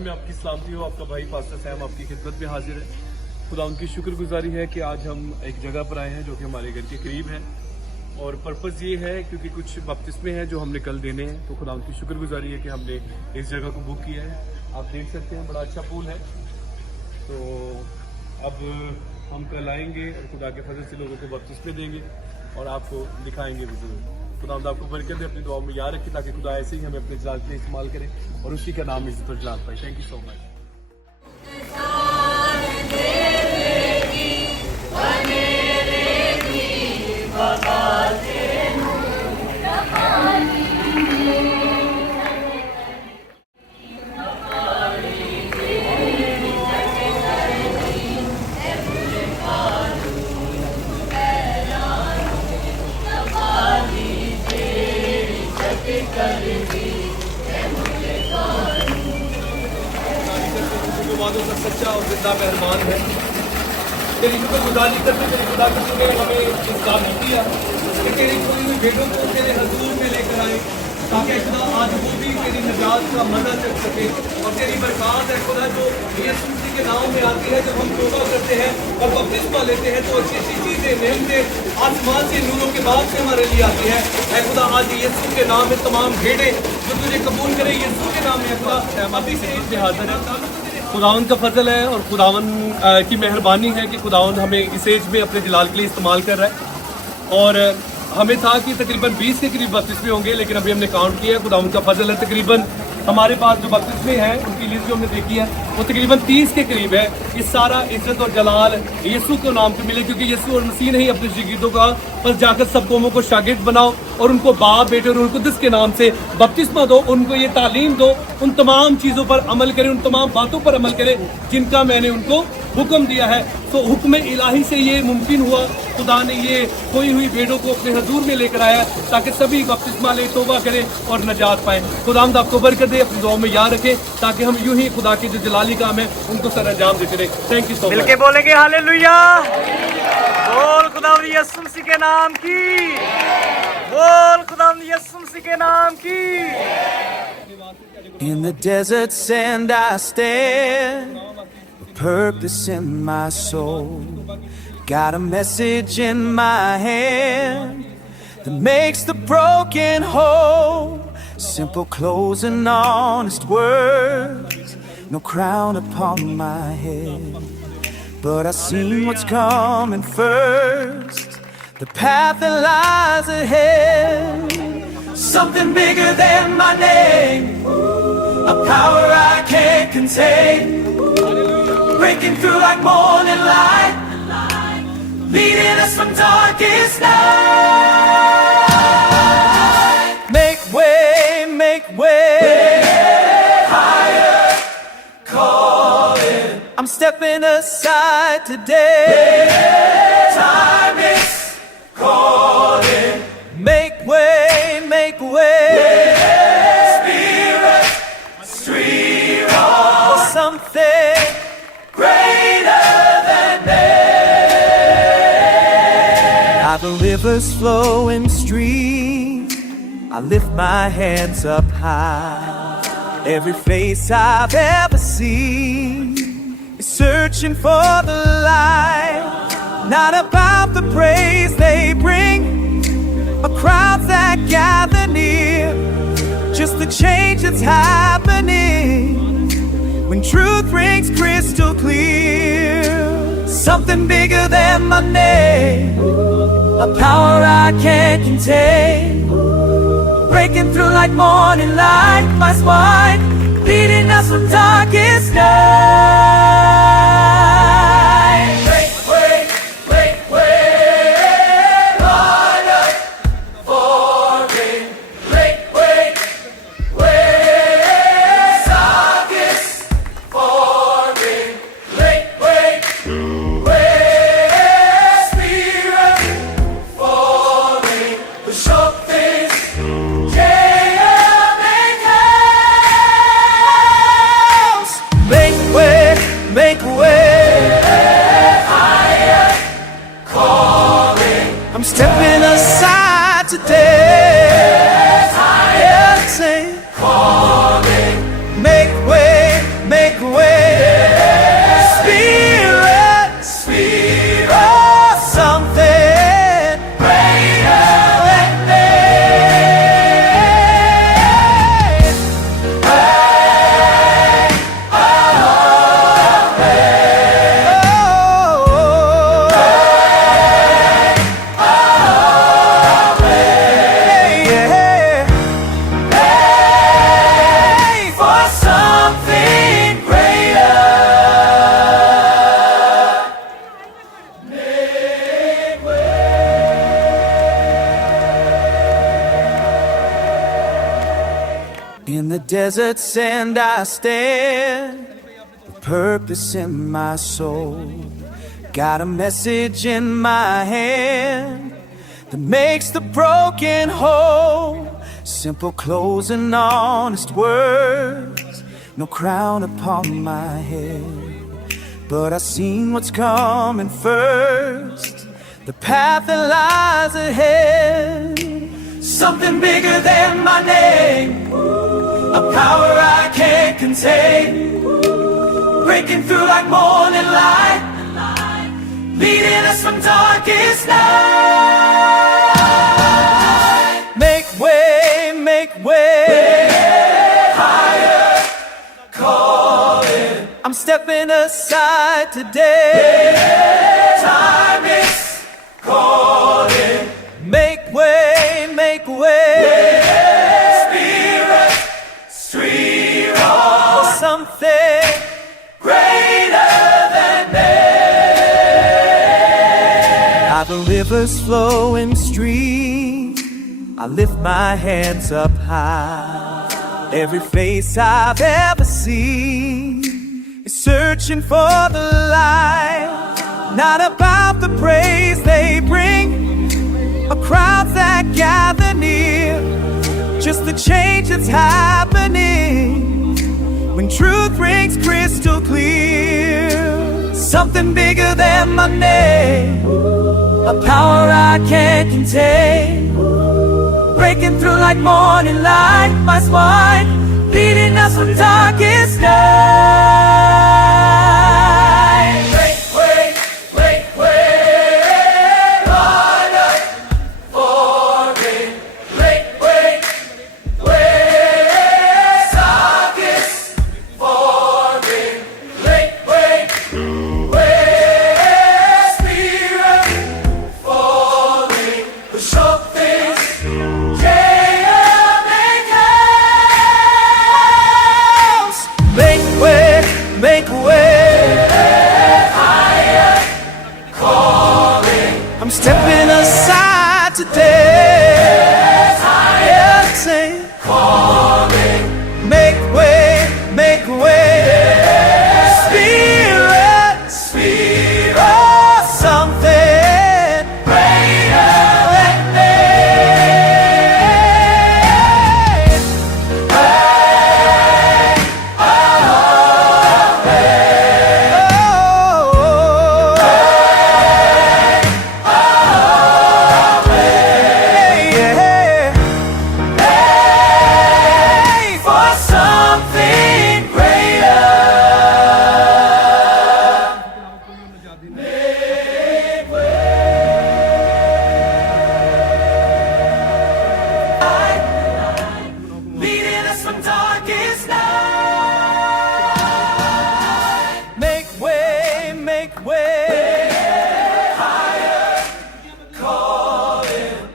में आपकी सलामती हो। आपका भाई पास्टर सैम आपकी खिदमत में हाजिर है। खुदा उनकी शुक्रगुजारी है कि आज हम एक जगह पर आए हैं जो कि हमारे घर के करीब है, और पर्पज़ ये है क्योंकि कुछ बपतिस्मे हैं जो हमने कल देने हैं, तो खुदा उनकी शुक्रगुजारी है कि हमने इस जगह को बुक किया है। आप देख सकते हैं बड़ा अच्छा पूल है। तो अब हम कल आएंगे और खुदा के फजल से लोगों को बपतिस्मे देंगे और आपको दिखाएंगे भी जरूर। खुदा आपको बरकत दे, अपनी दुआओं में याद रखें ताकि खुदा ऐसे ही हमें अपने जलाल के लिए इस्तेमाल करे और उसी का नाम इज्जत और जलाल पाए। Thank you so much. सच्चा और जिंदा मेहरबान है। तेरी शुक्रगुजारी करते तेरे खुदा के तूने हमें इस काबिल किया कि तेरी खोई हुई भेड़ों को तेरे हजूर में लेकर आए, ताकि खुदा आज वो भी तेरी निजात का मजा चख सके। और तेरी बरकत है खुदा जो यीशु मसीह के नाम में आती है। जब हम तौबा करते हैं और बपतिस्मा लेते हैं तो अच्छी अच्छी चीजें नेमतें आसमान से नूरों के बाद से हमारे लिए आती है। ऐ खुदा आज यीशु के नाम में तमाम भेड़ें जो तुझे कबूल करे यीशु के नाम में खुदा अभी से इसमें हाजिर है। खुदावन का फजल है और खुदावन की मेहरबानी है कि खुदावन हमें इस एज में अपने जलाल के लिए इस्तेमाल कर रहा है। और हमें था कि तकरीबन 20 के करीब बपतिस्मे होंगे, लेकिन अभी हमने काउंट किया है। खुदावन का फजल है तकरीबन हमारे पास जो बपतिस्मे हैं उनकी लिस्ट जो हमने देखी है वो तकरीबन 30 के करीब है। इस सारा इज्जत और जलाल यीशु के नाम पे मिले, क्योंकि यीशु और मसीह ने ही अपने शागिर्दों का बस जाकर सब कौमों को शागिर्द बनाओ और उनको बाप बेटे और उनको कुद्दुस के नाम से बपतिस्मा दो, उनको ये तालीम दो, उन तमाम चीज़ों पर अमल करें, उन तमाम बातों पर अमल करें जिनका मैंने उनको हुक्म दिया है। तो हुक्म इलाही से ये मुमकिन हुआ। खुदा ने ये खोई हुई भेड़ों को अपने हजूर में लेकर आया ताकि सभी बपतिस्मा ले, तौबा करें और नजात पाएं। खुदावंद आपको बरकत दे, अपनी दुआओं में याद रखें ताकि हम यूं ही खुदा के जो जलाली काम है उनको सर अंजाम देते रहे। Thank you so much. मिलके बोलेंगे हालेलुया। बोल खुदावंद यीशु मसीह के नाम की, बोल खुदावंद यीशु मसीह के नाम की। In the desert sand I stand, with purpose in my soul. Got a message in my hand that makes the broken whole. Simple clothes and honest words, no crown upon my head. But I see what's coming first, the path that lies ahead. Something bigger than my name, a power I can't contain, breaking through like morning light, leading us from darkest night. Make way, higher calling. I'm stepping aside today. Time is calling. Make way, Spirit, stream on something greater than me. Are the rivers flowing stream? I lift my hands up high. Every face I've ever seen is searching for the light. Not about the praise they bring, or crowds that gather near, just the change that's happening when truth rings crystal clear. Something bigger than my name, a power I can't contain, breaking through like morning light, my spine, leading us from darkest night. Make way, higher calling. I'm stepping aside today. Higher calling. Make way, In the desert sand I stand, with purpose in my soul. Got a message in my hand that makes the broken whole. Simple clothes and honest words, no crown upon my head. But I've seen what's coming first, the path that lies ahead. Something bigger than my name, a power I can't contain, breaking through like morning light, leading us from darkest night. Make way, higher calling. I'm stepping aside today. Time is calling. Make way. Spirit, street, oh, something greater than me. Are the rivers flowing stream? I lift my hands up high. Every face I've ever seen is searching for the light. Not about the praise they bring, a crowd that gather near, just the change that's happening when truth rings crystal clear. Something bigger than my name, a power I can't contain, breaking through like morning light, my spine, leading us from darkest night. I'm stepping aside today. Yeah, say, calling. Make way. Spirit, oh, something greater than me.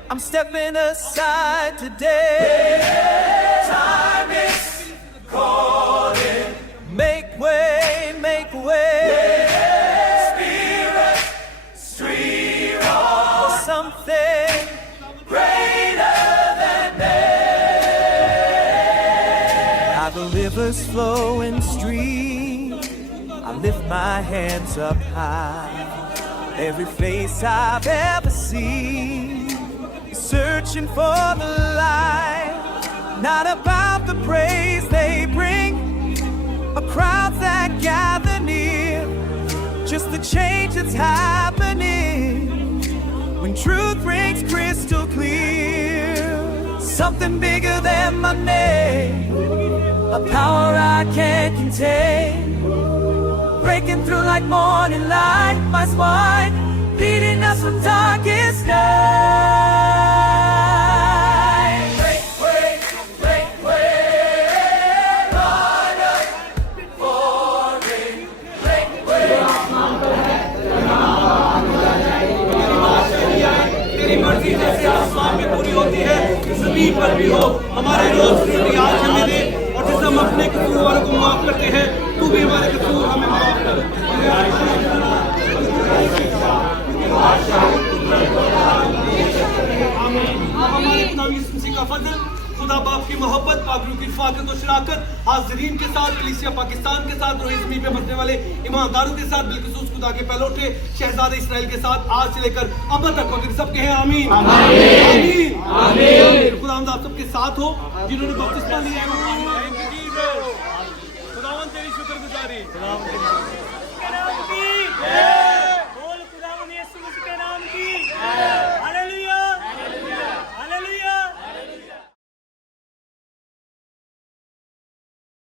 I'm stepping aside today. Time is calling. Make way. Spirit, street, oh, something greater than me. Are the rivers flowing stream? I lift my hands up high. Every face I've ever seen, searching for the light. Not about the praise they bring, a crowd that gather near, just the change that's happening when truth rings crystal clear. Something bigger than my name, a power I can't contain, breaking through like morning light, my spine, leading us from darkest night. Break way, harder for me. Break way. तेरी मर्जी जैसे आसमान में पूरी होती है जमीन पर भी हो। हमारे रोज की आज हमें दे, और जिसे हम अपने कसूरवारों को माफ करते हैं, तू भी हमारे कसूर हमें माफ कर। हमारे खुदा यीशु मसीह का फजल खुदा बाप की मोहब्बत, पाकरू की फाकत और शराकत हाज़रीन के साथ, कलीसिया पाकिस्तान के साथ, रोही ज़मीन पे बसने वाले ईमानदारों के साथ, बिलखुसूस खुदा के पहलौठे शहजादे इसराइल के साथ आज से लेकर अब तक वक्त सब कहें आमीन आमीन आमीन। खुदा आप सबके साथ हो जिन्होंने बपतिस्मा लिया है।